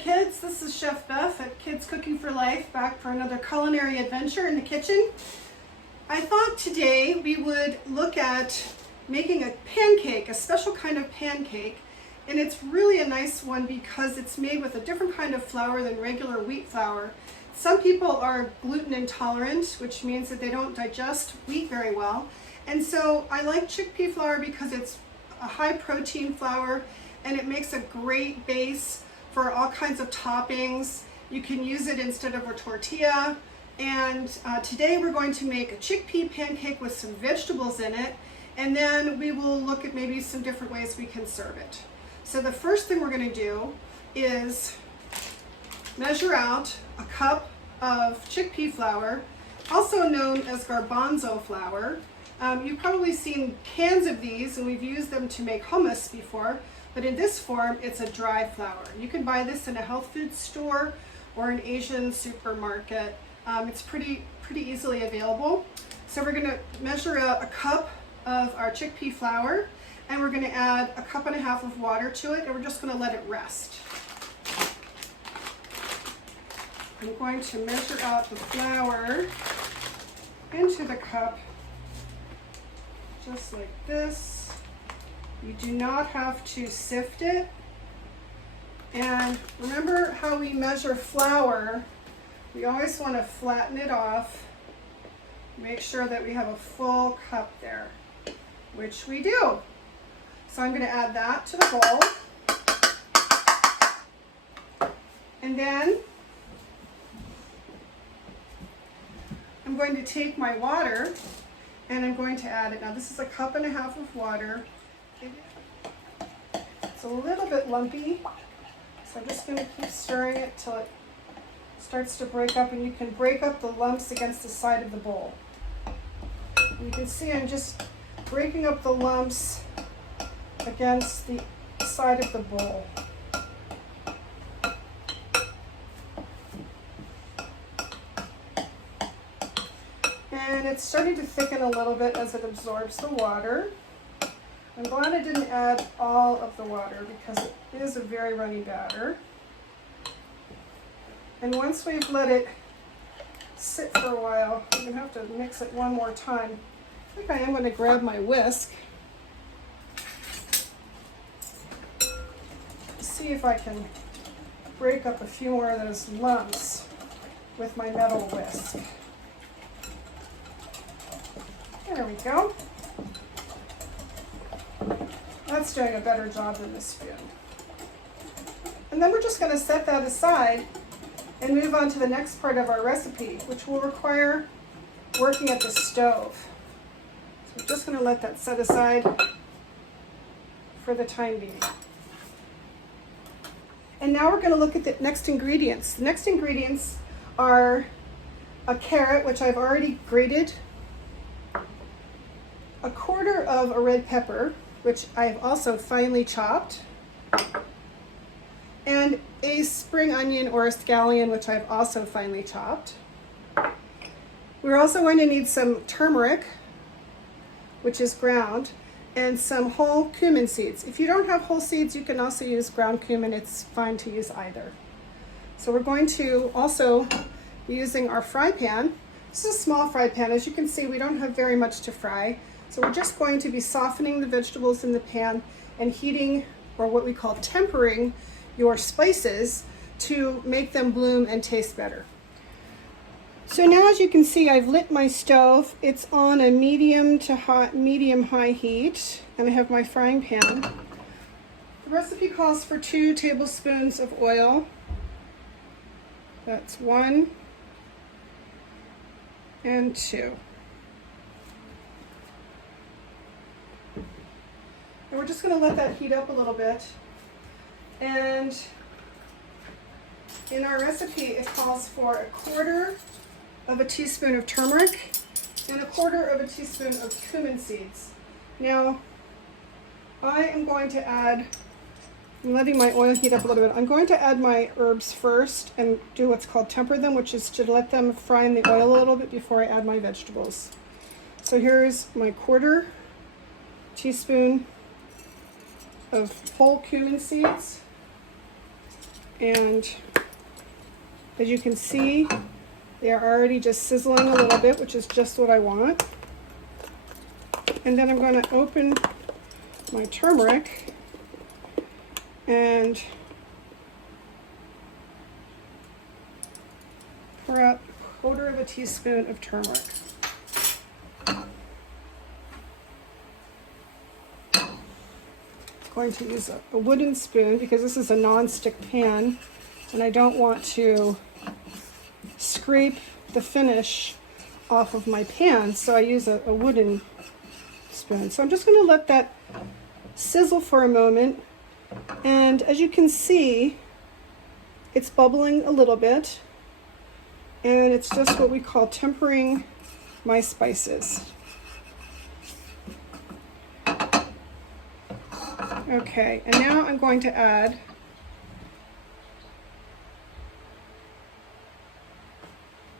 kids. This is Chef Beth at Kids Cooking for Life, back for another culinary adventure in the kitchen. I thought today we would look at making a pancake, a special kind of pancake, and it's really a nice one because it's made with a different kind of flour than regular wheat flour. Some people are gluten intolerant, which means that they don't digest wheat very well, and so I like chickpea flour because it's a high protein flour and it makes a great base for all kinds of toppings. You can use it instead of a tortilla. And today we're going to make a chickpea pancake with some vegetables in it, and then we will look at maybe some different ways we can serve it. So the first thing we're going to do is measure out a cup of chickpea flour, also known as garbanzo flour. You've probably seen cans of these, and we've used them to make hummus before. But in this form, it's a dry flour. You can buy this in a health food store or an Asian supermarket. It's pretty easily available. So we're gonna measure a cup of our chickpea flour, and we're gonna add a cup and a half of water to it, and we're just gonna let it rest. I'm going to measure out the flour into the cup, just like this. You do not have to sift it. And remember how we measure flour, we always want to flatten it off, make sure that we have a full cup there, which we do. So I'm going to add that to the bowl. And then I'm going to take my water and I'm going to add it. Now this is a cup and a half of water. It's a little bit lumpy, so I'm just going to keep stirring it till it starts to break up, and you can break up the lumps against the side of the bowl. And you can see I'm just breaking up the lumps against the side of the bowl. And it's starting to thicken a little bit as it absorbs the water. I'm glad I didn't add all of the water because it is a very runny batter. And once we've let it sit for a while, I'm going to have to mix it one more time. I think I am going to grab my whisk. See if I can break up a few more of those lumps with my metal whisk. There we go. That's doing a better job than the spoon. And then we're just going to set that aside and move on to the next part of our recipe, which will require working at the stove. So we're just going to let that set aside for the time being. And now we're going to look at the next ingredients. The next ingredients are a carrot, which I've already grated, a quarter of a red pepper, which I've also finely chopped, and a spring onion or a scallion, which I've also finely chopped. We're also going to need some turmeric, which is ground, and some whole cumin seeds. If you don't have whole seeds, you can also use ground cumin. It's fine to use either. So we're going to also be using our fry pan. This is a small fry pan. As you can see, we don't have very much to fry. So we're just going to be softening the vegetables in the pan and heating, or what we call tempering, your spices to make them bloom and taste better. So now, as you can see, I've lit my stove. It's on a medium high heat, and I have my frying pan. The recipe calls for 2 tablespoons of oil. That's 1 and 2. And we're just going to let that heat up a little bit. And in our recipe, it calls for a quarter of a teaspoon of turmeric and a quarter of a teaspoon of cumin seeds. Now, I am going to add, I'm letting my oil heat up a little bit. I'm going to add my herbs first and do what's called temper them, which is to let them fry in the oil a little bit before I add my vegetables. So here's my quarter teaspoon of whole cumin seeds. And as you can see, they are already just sizzling a little bit, which is just what I want. And then I'm going to open my turmeric and pour out a 1/4 teaspoon of turmeric. I'm going to use a wooden spoon because this is a non-stick pan and I don't want to scrape the finish off of my pan, so I use a wooden spoon. So I'm just going to let that sizzle for a moment, and as you can see, it's bubbling a little bit, and it's just what we call tempering my spices. Okay, and now I'm going to add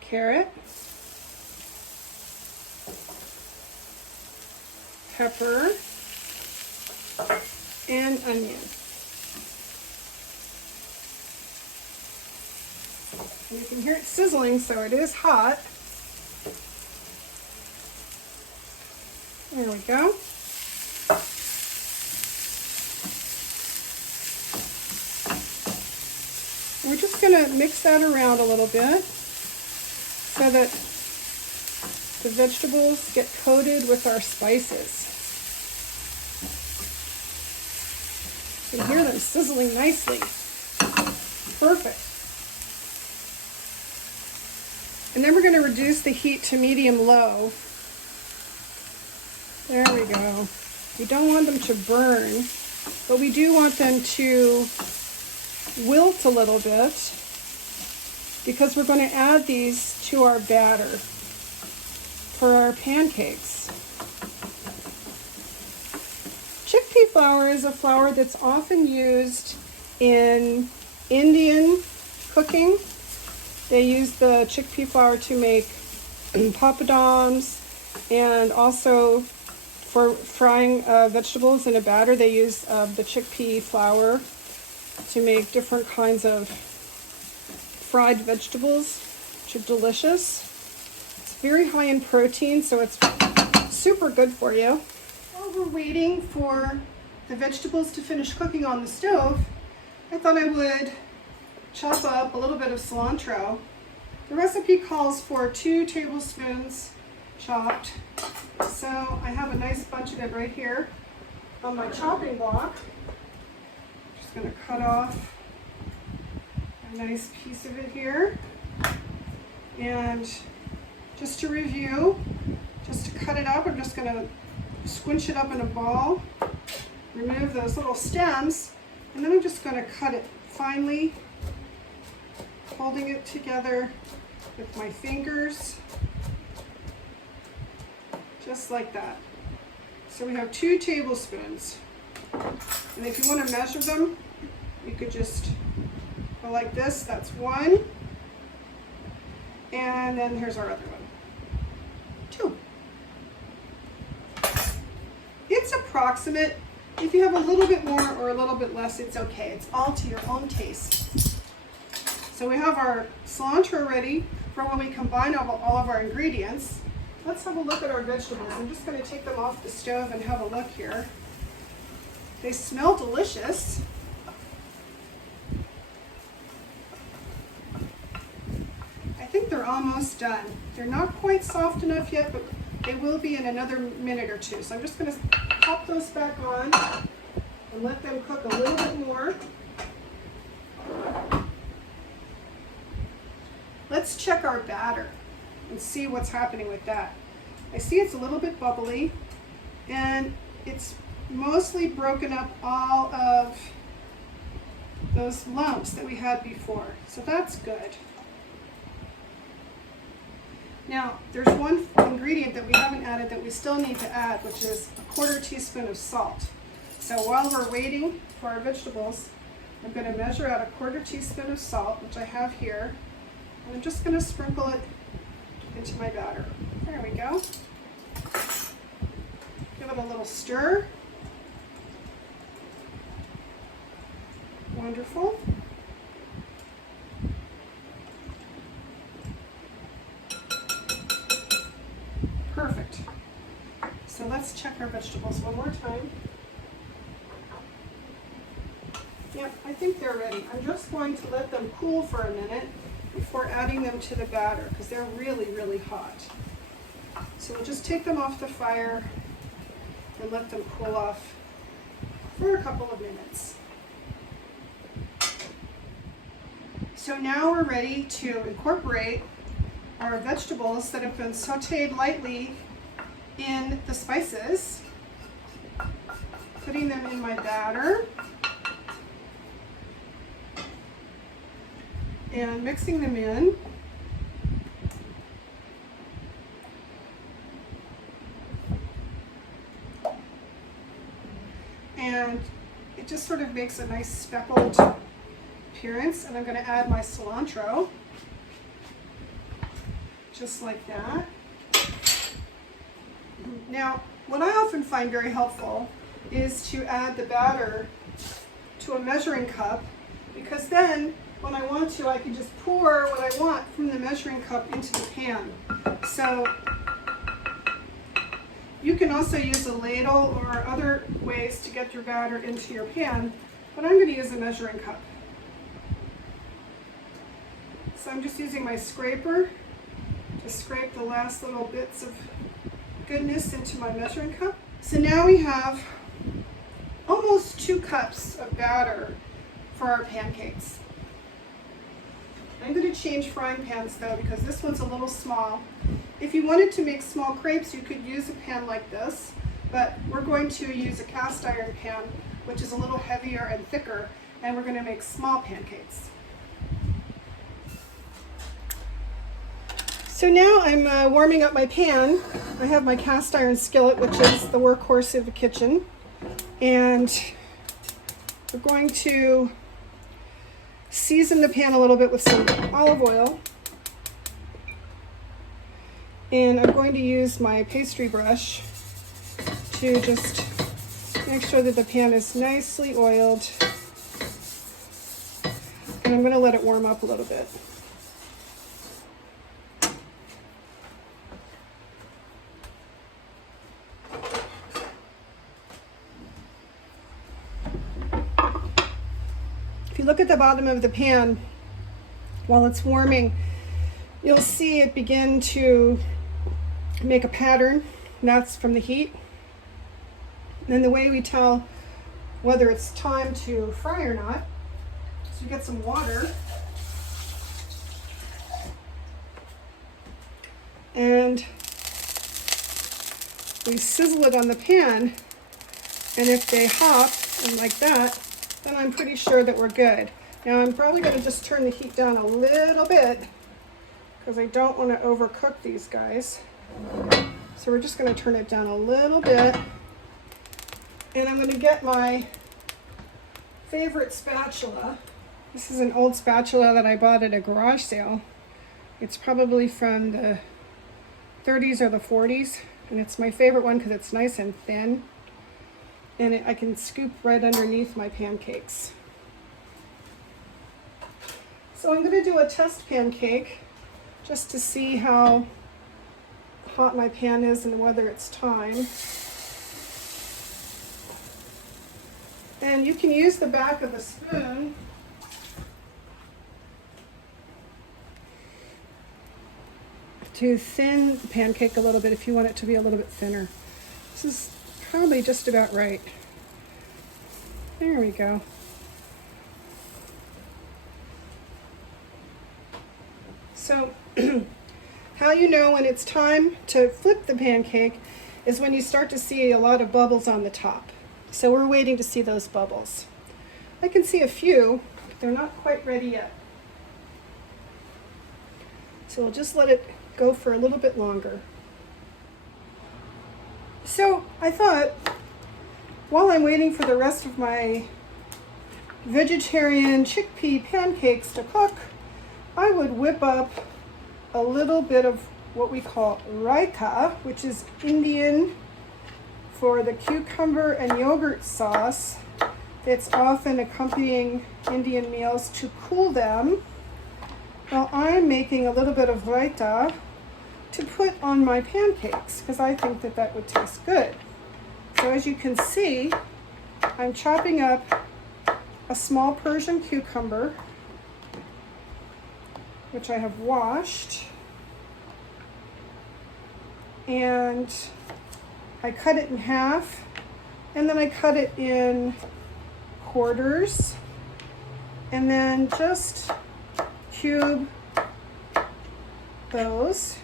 carrot, pepper, and onion. And you can hear it sizzling, so it is hot. There we go. We're just going to mix that around a little bit so that the vegetables get coated with our spices. You can hear them sizzling nicely. Perfect. And then we're going to reduce the heat to medium-low. There we go. We don't want them to burn, but we do want them to wilt a little bit because we're going to add these to our batter for our pancakes. Chickpea flour is a flour that's often used in Indian cooking. They use the chickpea flour to make papadums, and also for frying vegetables in a batter, they use the chickpea flour to make different kinds of fried vegetables, which are delicious. It's very high in protein, so it's super good for you. While we're waiting for the vegetables to finish cooking on the stove, I thought I would chop up a little bit of cilantro. The recipe calls for 2 tablespoons chopped, so I have a nice bunch of it right here on my chopping block. Just going to cut off a nice piece of it here. And just to review, just to cut it up, I'm just going to squinch it up in a ball, remove those little stems, and then I'm just going to cut it finely, holding it together with my fingers, just like that. So we have 2 tablespoons. And if you want to measure them, you could just go like this. That's 1. And then here's our other one. 2. It's approximate. If you have a little bit more or a little bit less, it's okay. It's all to your own taste. So we have our cilantro ready for when we combine all of our ingredients. Let's have a look at our vegetables. I'm just going to take them off the stove and have a look here. They smell delicious. I think they're almost done. They're not quite soft enough yet, but they will be in another minute or 2. So I'm just going to pop those back on and let them cook a little bit more. Let's check our batter and see what's happening with that. I see it's a little bit bubbly, and it's mostly broken up all of those lumps that we had before. So that's good. Now, there's one ingredient that we haven't added that we still need to add, which is a 1/4 teaspoon of salt. So while we're waiting for our vegetables, I'm going to measure out a 1/4 teaspoon of salt, which I have here. And I'm just going to sprinkle it into my batter. There we go. Give it a little stir. Wonderful. Perfect. So let's check our vegetables one more time. Yep, I think they're ready. I'm just going to let them cool for a minute before adding them to the batter because they're really, really hot. So we'll just take them off the fire and let them cool off for a couple of minutes. So now we're ready to incorporate our vegetables that have been sauteed lightly in the spices, putting them in my batter and mixing them in. And it just sort of makes a nice speckled appearance. And I'm going to add my cilantro, just like that. Now, what I often find very helpful is to add the batter to a measuring cup, because then when I want to, I can just pour what I want from the measuring cup into the pan. So you can also use a ladle or other ways to get your batter into your pan, but I'm going to use a measuring cup. So I'm just using my scraper to scrape the last little bits of goodness into my measuring cup. So now we have almost 2 cups of batter for our pancakes. I'm going to change frying pans though, because this one's a little small. If you wanted to make small crepes, you could use a pan like this, but we're going to use a cast iron pan, which is a little heavier and thicker, and we're going to make small pancakes. So now I'm warming up my pan. I have my cast iron skillet, which is the workhorse of the kitchen, and we're going to season the pan a little bit with some olive oil. And I'm going to use my pastry brush to just make sure that the pan is nicely oiled. And I'm going to let it warm up a little bit. If you look at the bottom of the pan while it's warming, you'll see it begin to make a pattern, and that's from the heat. And the way we tell whether it's time to fry or not is you get some water and we sizzle it on the pan, and if they hop and like that, then I'm pretty sure that we're good. Now I'm probably going to just turn the heat down a little bit because I don't want to overcook these guys. So we're just going to turn it down a little bit. And I'm going to get my favorite spatula. This is an old spatula that I bought at a garage sale. It's probably from the 30s or the 40s. And it's my favorite one because it's nice and thin. And I can scoop right underneath my pancakes. So I'm going to do a test pancake just to see how hot my pan is and whether it's time. And you can use the back of a spoon to thin the pancake a little bit if you want it to be a little bit thinner. This is probably just about right. There we go. So how you know when it's time to flip the pancake is when you start to see a lot of bubbles on the top. So we're waiting to see those bubbles. I can see a few, but they're not quite ready yet. So we'll just let it go for a little bit longer. So I thought, while I'm waiting for the rest of my vegetarian chickpea pancakes to cook, I would whip up a little bit of what we call Raita, which is Indian for the cucumber and yogurt sauce. It's often accompanying Indian meals to cool them. Well, I'm making a little bit of Raita to put on my pancakes because I think that that would taste good. So as you can see, I'm chopping up a small Persian cucumber, which I have washed, and I cut it in half, and then I cut it in quarters, and then just cube those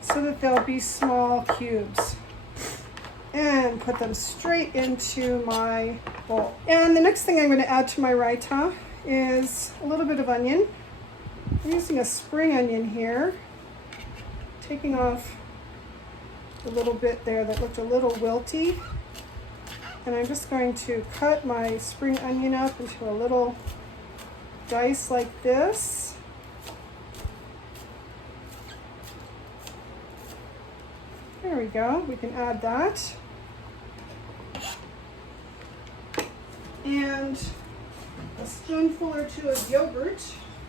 so that they'll be small cubes, and put them straight into my bowl. And the next thing I'm going to add to my raita is a little bit of onion. I'm using a spring onion here, taking off the little bit there that looked a little wilty. And I'm just going to cut my spring onion up into a little dice like this. There we go, we can add that. And a spoonful or two of yogurt.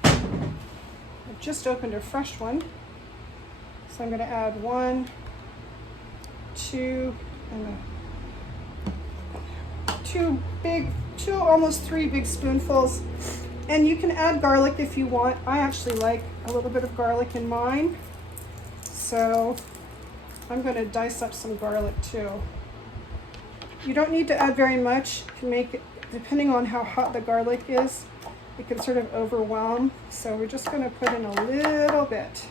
I've just opened a fresh one. So I'm going to add 1, 2, and two, almost 3 big spoonfuls. And you can add garlic if you want. I actually like a little bit of garlic in mine. So I'm going to dice up some garlic too. You don't need to add very much. You can make it, depending on how hot the garlic is, it can sort of overwhelm. So we're just going to put in a little bit.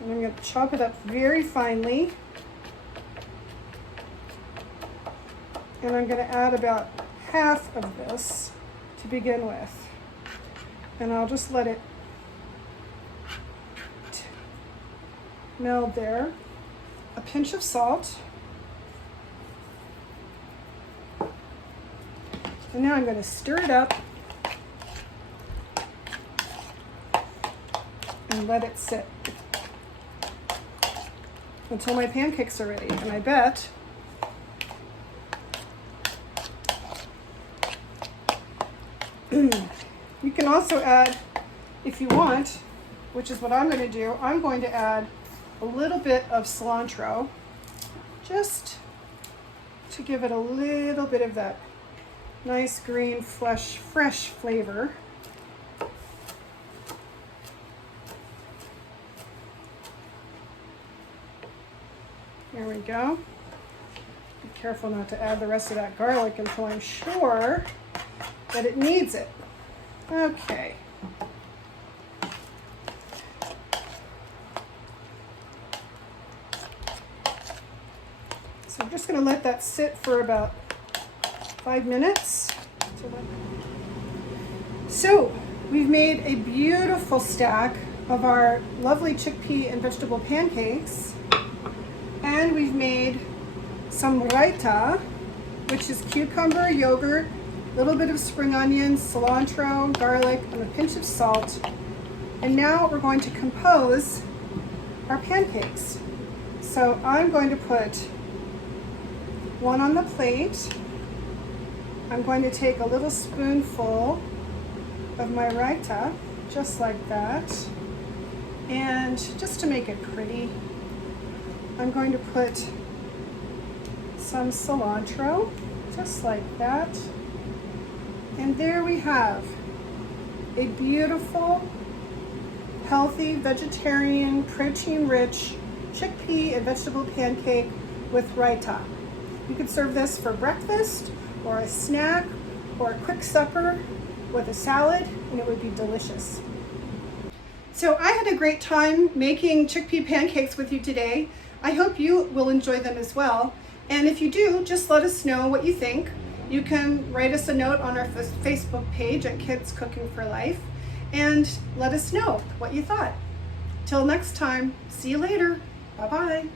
And I'm going to chop it up very finely. And I'm going to add about half of this to begin with. And I'll just let it meld there. A pinch of salt. And now I'm going to stir it up and let it sit until my pancakes are ready. And I bet you can also add, if you want, which is what I'm going to do, I'm going to add a little bit of cilantro just to give it a little bit of that nice green fresh flavor. There we go. Be careful not to add the rest of that garlic until I'm sure that it needs it. Okay. So I'm just going to let that sit for about 5 minutes. So we've made a beautiful stack of our lovely chickpea and vegetable pancakes, and we've made some raita, which is cucumber, yogurt, a little bit of spring onions, cilantro, garlic, and a pinch of salt. And now we're going to compose our pancakes. So I'm going to put one on the plate. I'm going to take a little spoonful of my raita, just like that. And just to make it pretty, I'm going to put some cilantro, just like that. And there we have a beautiful, healthy, vegetarian, protein-rich chickpea and vegetable pancake with raita. You could serve this for breakfast or a snack or a quick supper with a salad, and it would be delicious. So I had a great time making chickpea pancakes with you today. I hope you will enjoy them as well. And if you do, just let us know what you think. You can write us a note on our Facebook page at Kids Cooking for Life and let us know what you thought. Till next time, see you later. Bye-bye.